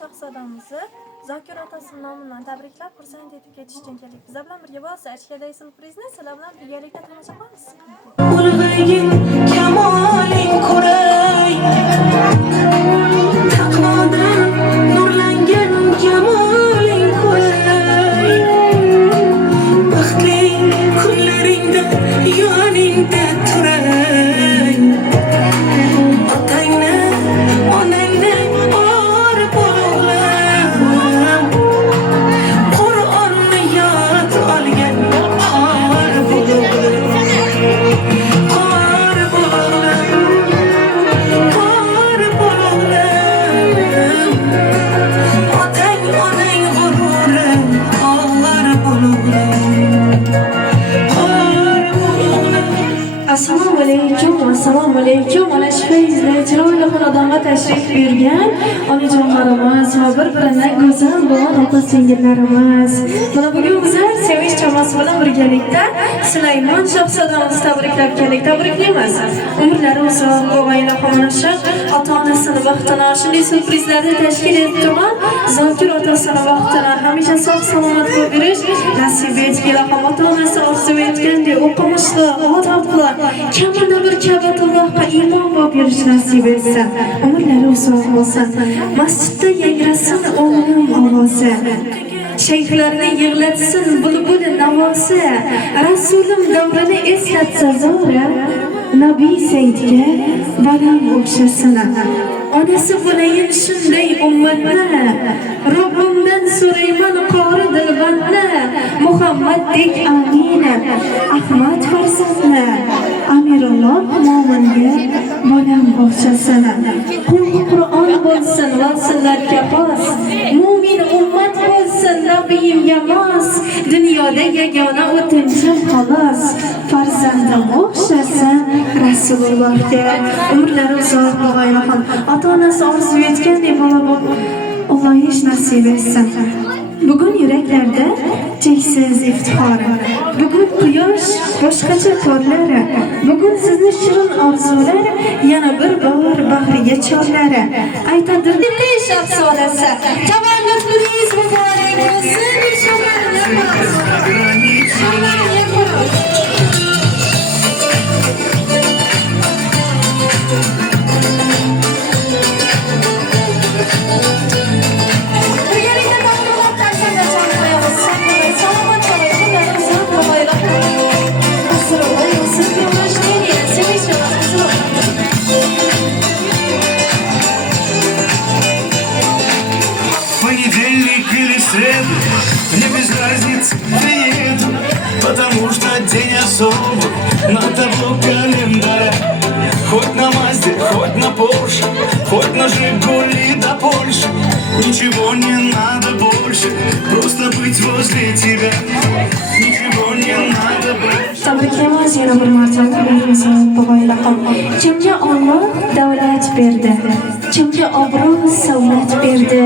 shahzodamizni Zokir otasi nomidan tabriklab, xursand etib ketish uchun keldik. Bizlar bilan birga bo'lsa, ichkadagi sürprizni sizlar bilan birgalikda tomosha qilamiz. Ulg'ayib kamoling ko'ray, taqvodan nurlangan jamoling ko'ray, baxtli kunlaringda yoningda turay, otangni onangni or bog'lam, Qur'onni yod olgan or bog'lam, otang onang g'ururim or bog'lam. Assalomu alaykum. Mana shu fayzli chiroyli xonadonga tashrif buyurgan onajonlarimiz va bir-biridan go'zal bo'lgan opa-singillarimiz. Mana bugun bizlar sevinch chamasi bilan birgalikda Sulaymon shahzodamizni tabriklab keldik. Tabriklaymiz. Umrlari uzoq, o'g'ayli xonashib, ota-onasini vaqtini shunday surprizlarni tashkil etib turgan Zokir otasini vaqtini hamisha sog'-salomat bo'lib yurish nasib etgan, ota-onasi orzu etgandek o'qimishli, odobli, kamida bir Ka'batullohga iymon bo'lib yurish nasib etsin. Umrlari uzoq bo'lsin. Masjidda yangrasin o'g'lim ovozi. Shayxlarni yig'latsin bulbul navosi. Rasulim davrini eslatsa zora, Nabiy Sayyidga bolam o'xshasin. Onasi bo'layin shunday ummatni, Robbimdan so'rayman qori dilbandni, Muhammaddek amin, Ahmad farzandni, Amirulloh mo'minga bolam o'xshasin. Qur'on bo'lsin vasillarga xos, mu'min ummat bo'lsin nabiyimga mos, dunyoda yagona o'tinchim xolos, farzandim o'xshasin Rasulullohga. Umrlari uzoq bo'lg'ayroq, ota-onasi orzu etgandek bola bo'lib ulg'ayish nasib etsin. Bugun yuraklarda cheksiz iftixor. Bugun quyosh boshqacha porlar. Bugun sizni shirin orzular yana bir bor bag'riga chorlar. Aytadirdi shahzodasi. Tavalluduningiz muborak bo'lsin. Мне без разницы, приеду, потому что день особый на табло календаря. Хоть на Мазде, хоть на Порше, хоть на Жигули до Польши, ничего не надо больше, просто быть возле тебя. Nичего не надо больше. Tabriklaymiz yana bir marta bo'g'ayliqim. Kimga Alloh davlat berdi, kimga obro' savlat berdi,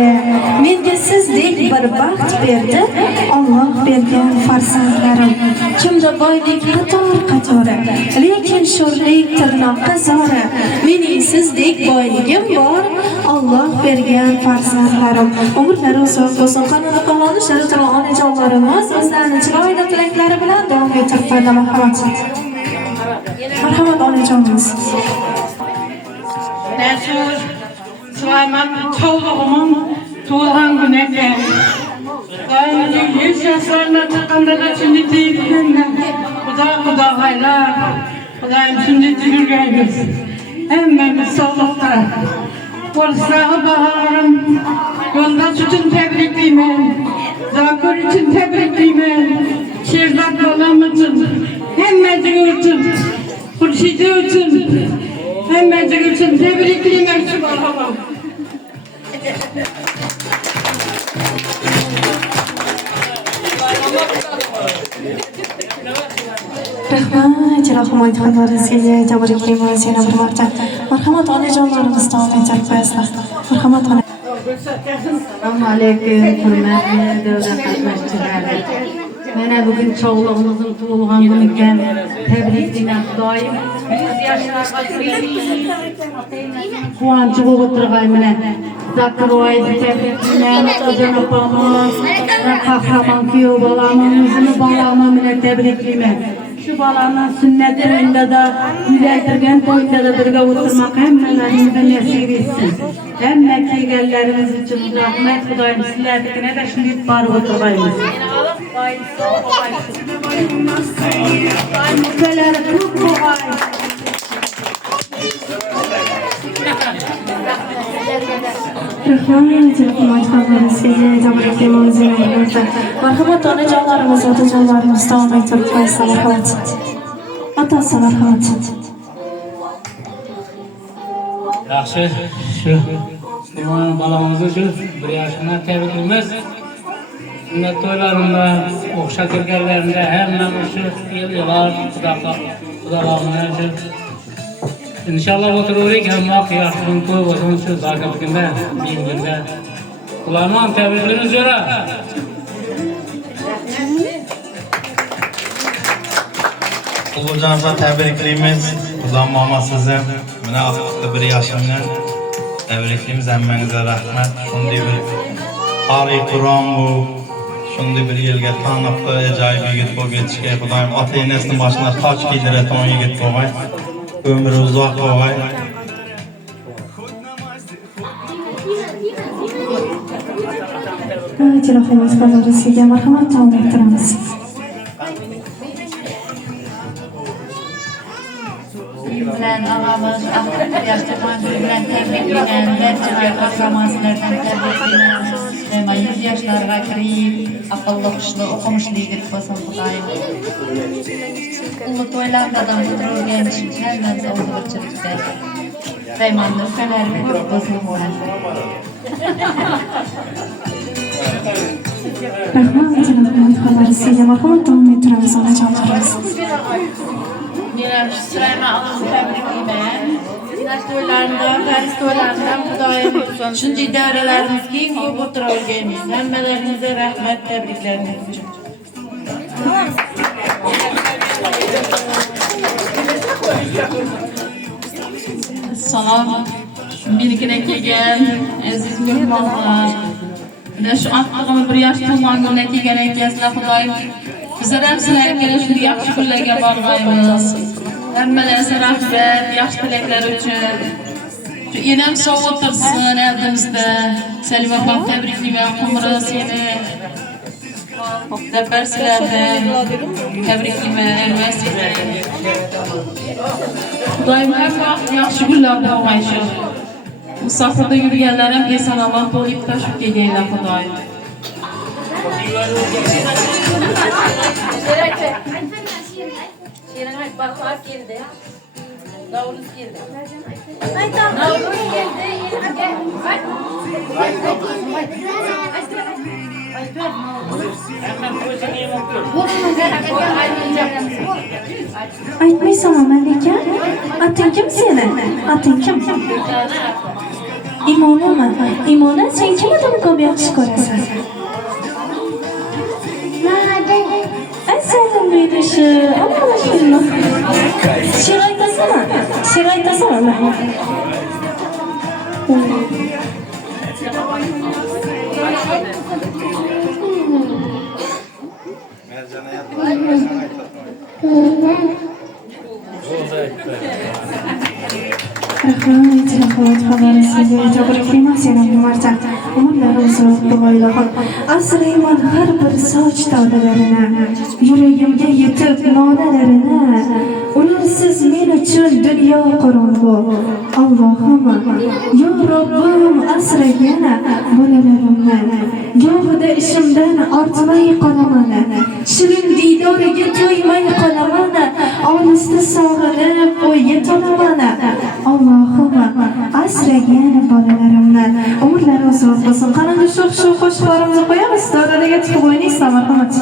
menga sizdek bir baxt berdi, Alloh bergan farzandlarim. Kimda boylik qator-qatori, lekin sho'rlik tirnoqqa zora, mening sizdek boyligim bor, Alloh bergan farzandlarim. Umrlari uzoq bo'lsin. Qanday qilmoqchi turgan onajonlarimiz o'zlarining chiroyli tilaklari bilan davom ettirib marhamat. Marhamat onajonimiz. Näşür Süleyman Çoğluğumun tuğulgan güneke. Dayıcı 100 yaşlarına çıkanda da sünneti yediklerine Kuda haylar, Kudayım sünneti yürgeyimiz. Emmemiz sağlıkta. Orsağı baharım, yoldaş için tebrikliyim. Zakir için tebrikliyim. Şehzat balam için, hemmecik için, Hurşidi için, hemmecik için tebrikliyim. Merhabalar. Rahmat xonlaringizga tabriklaymiz yana bir marta. Marhamat onajonlarimiz davom etib qo'yasizlar. Marhamat ona. Assalomu alaykum, hurmatli davlat xizmatchilari. Mana bugun çoğluğumuzun tuğulgan günüken tebrikline Xudoyim 100 yaşlarga kuvonchi bo'lib o'tirgan bilan Zakroy'u tebrikleyen Özcan apamız, kahraman kuyuv balamızını balama bile tebrikleyen. Şu balanın sünnet toyunda da, güzeldirgen toyunda da birge oturmak hemmelerimizden nasip etsin. Hem kelgerlerimiz için rahmet Kudayım sizlerlikine de şimdi barı oturayımız. Müfeleri çok kolay. Rahman, telefonat xabarisiga tabriklayman zinayimizda. Marhamat onajonlarimiz, otajonlarimiz davom ettirib qo'ysa marhamat. Otasi marhamat. Yaxshi, shu Sulmon balamizni shu 1 yoshini tabriklaymiz. Sünnet to'ylarında, o'xsha kirganlarida hammamiz shu yillar xudolarni shu inshaalloh o'tiraverik, hamma yaxshi to'y bo'lsin shu zakatganda, mingunda. Ularni tabriklaymiz jo'ra. Ulug'jonga tabriklaymiz. Xudo mama sizni mana 1 yoshimni tabriklaymiz. Hammangizga rahmat. Shunday bir qori Qur'on bu shunday bir yilga taniqli ajoyib yigit bo'lib yetishga Xudoyim ota-onasining boshına toj kiydiradigan yigit bo'lmay, ömrü uzoq bo'lmay. Telefonat xabarisiga marhamat davom ettiramiz. Bilen ağamız, ahmet yaşlıklarını bilen tebrikleyen, gerçekten kahramanlardan tebrikleyen, ve 100 yaşlarga kirip, akıllı kuşlu, okumuşlu yigit olsun Kudayım. Ulu toylarda da otururgen, hemen de otururçulukta. Reymanlı fenerli bir bozulum olan. Rahman, telefonat xabarisiga marhamat davom ettiramiz onajonlarimiz. Yine Süleyman Ağam'ı tebrikleyen, Sünnet toylarında, Paris toylarında Kudayım. Şunday devrelerimiz keyin ko'p o'tiraverganmiz. Hammalaringizga rahmat, tebrikleriniz uchun. Salom, birlikte kelgan aziz mehmonlar. Mana shu attığımı 1 yosh to'lganimda kelgan ekasizlar, Xudoyim bizlar ham sizlarga shu yaxshi kunlarga borg'aymiz. Hammalaringizga rahmat, yaxshi tilaklar uchun. Shu enam sog' o'tirsin oldimizda. Salima opam tabriklayman, Qumri seni. Dabbar sizlardan tabriklayman, almasizlar. Xudoyim har vaqt yaxshi kunlar bo'lmayshi. Musafirda yurganlar ham eson-omon to'lib tashib kelganlar Xudoyim. Şirin baklar geldi. Navruz geldi. Navruz geldi. Aytmaysan Malika? Ating kim seni? Ating kim? Imonami? Imona, sen kim odam ko'p yaxshi ko'rasan? Assalom berishi. Alhamdulillah. She'r aytasana? She'r aytasana? Rahmat, telefonat xabarisiga tabriklayman seni Marta. Umrlar uzoq, duolar. Asrayman har bir soch tolalarini, yuragimga yetib nolalarini. Ularsiz men uchun dunyo qorong'u. Allohim, yo Robbim asragina bolalarimni. Go'g'ida ishimdan ortmay qolaman. Shirin diydoriga to'ymay qolaman. Olisda sog'inib o'yga tolaman. Allohim, asragin bolalarimni. Umrlari uzoq bo'lsin. Qani shu qo'shiqlarimizni qo'yamiz. Davraga chiqib o'ynaysiz, marhamat.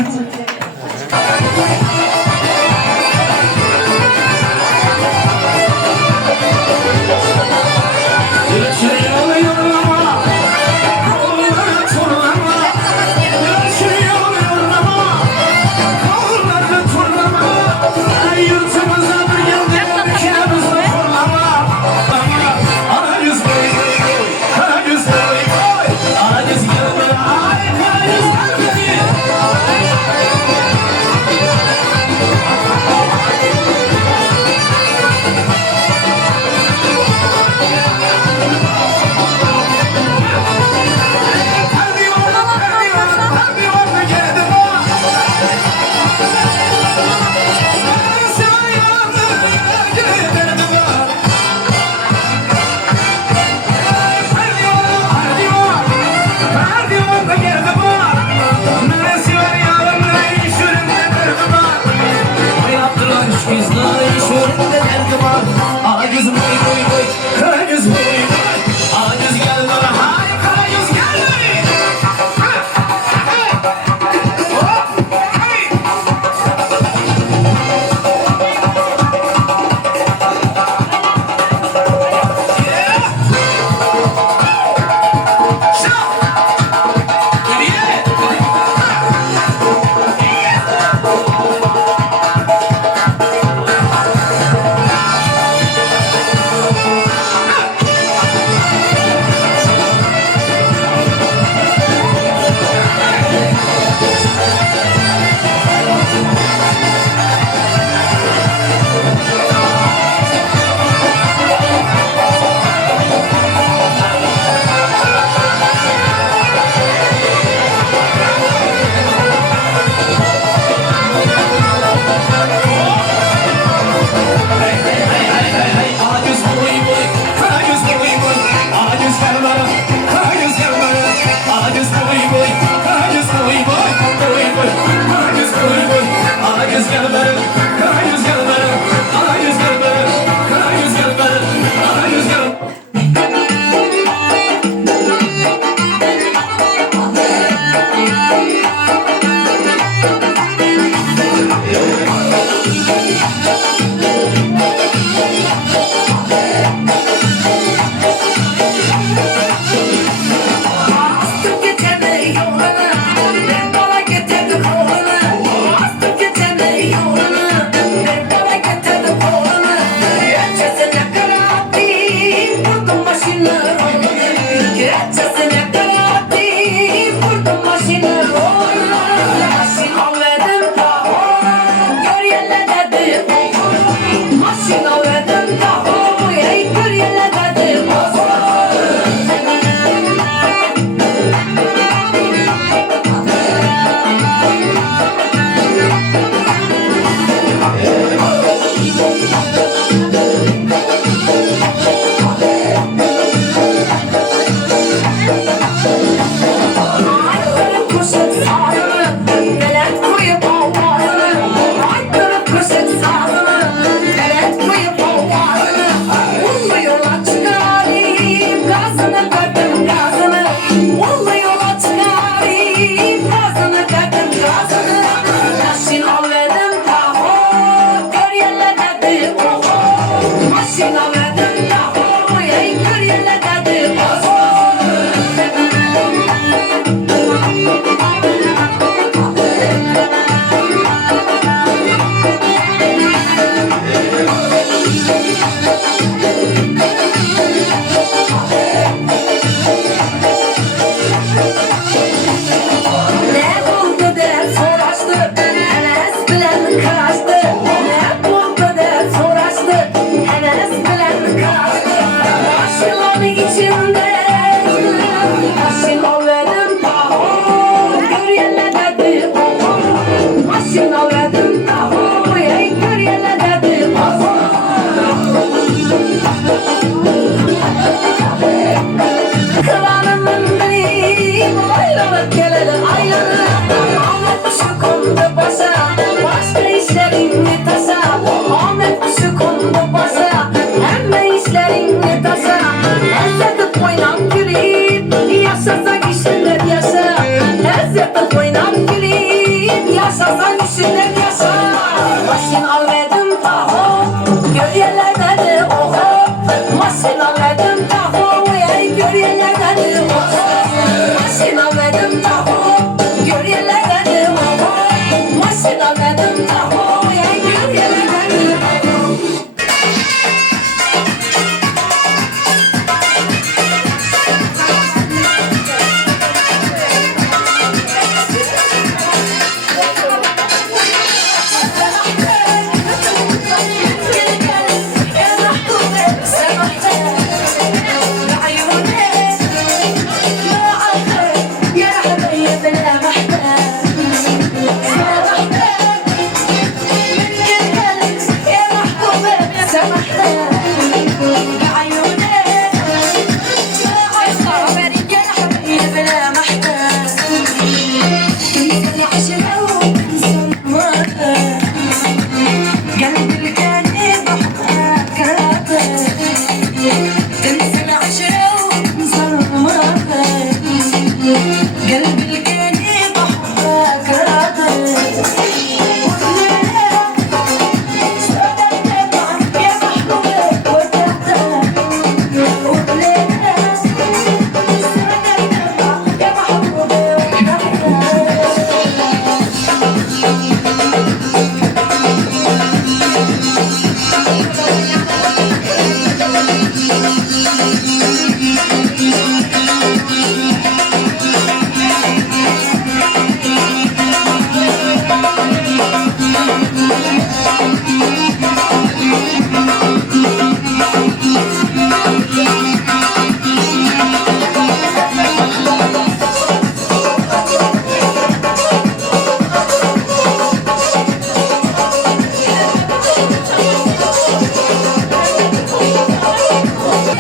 Ana güzel alıp geleli aylardan Ahmet kuşu kondu başa Başka işlerini taşa Ahmet kuşu kondu başa Hemme işlerini taşa Lezzeti oynam gülüp Yaşasan işinler yaşa Lezzeti oynam gülüp Yaşasan işinler yaşa Maşin almadım taho Görüyorlar beni oho Maşin almadım taho Görüyorlar beni oho Maşin almadım taho Görüyorlar beni oho Maşin almadım taho Görüyorlar beni oho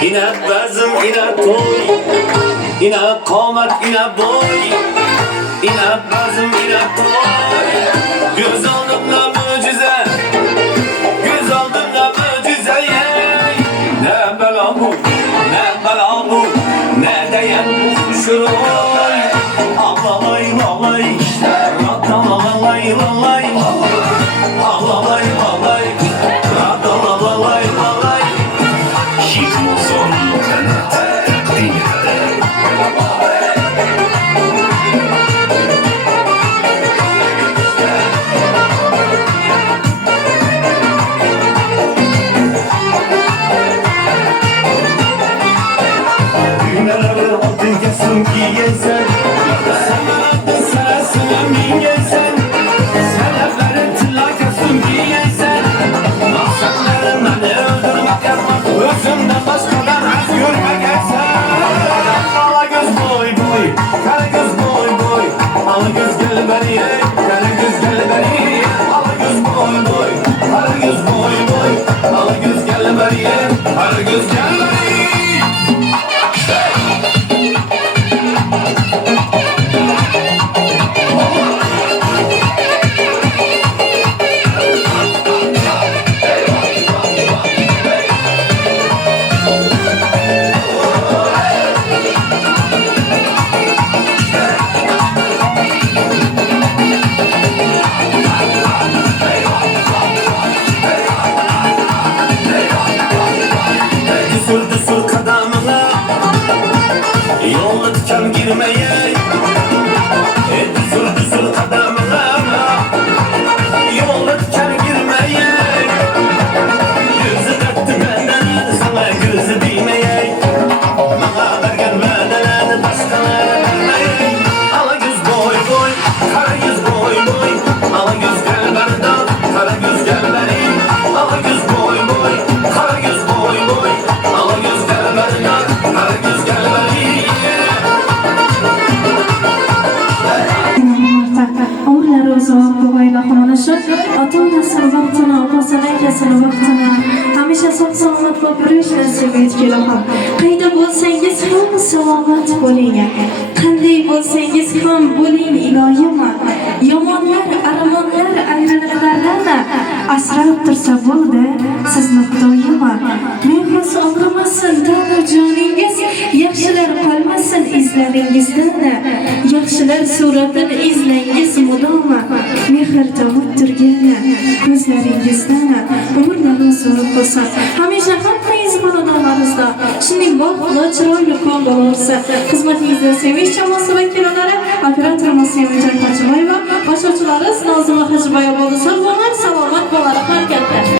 Yine bezim, yine toy, yine komet, yine boy. Yine bezim, yine toy. Göz aldımda mucize, göz aldımda mucize. Ne bela bu, ne bela bu, ne değen bu kuşuroy. Ağlalay, ağlay, raddalalay, lalay. Ağlalay, ağlay, raddalalay, lalay. Hikmozon Düğmeleri altın kesin giyesen Sırasına mingelsen Sebepleri tilla kesin giyesen Maksatlarım beni öldürmek yapmak Özümden başkadan az görmek etsen Ala göz boy boy, kara göz boy boy Ala göz gel beni ye, kara göz gel beni ye Ala göz boy boy, kara göz boy boy Ala göz gel beni ye, kara göz gel beni ye uchun ota-onasini vaqtini, opasini, akasini vaqtini hamisha sog'-salomat bo'lib yurish nasib etgin Ilohim. Qayda bo'lsangiz ham salomat bo'ling. Qanday bo'lsangiz ham bo'ling iloyim. Yomonlar, armonlar, ayriliqlardan asrab tursa bo'ldi sizni Xudoyim. Mehros og'rimasin tanu joningiz, yaxshilar qolmasin izlaringizdan. Yaxshilar suratini izlangiz mudom. Mehr tomib turgan ko'zlaringizdan. Umrlar uzun bo'lsin. Hamisha hammangiz xonadonlaringizda shunday baxtli, chiroyli kun bo'lsa. Xizmatingizda sevinch jamoasi vakillari, operatorimiz Sevinjon Hojiboyeva, boshlovchilarimiz Nozima Hojiboyeva bo'lsa, salomat bo'lar, harakatda.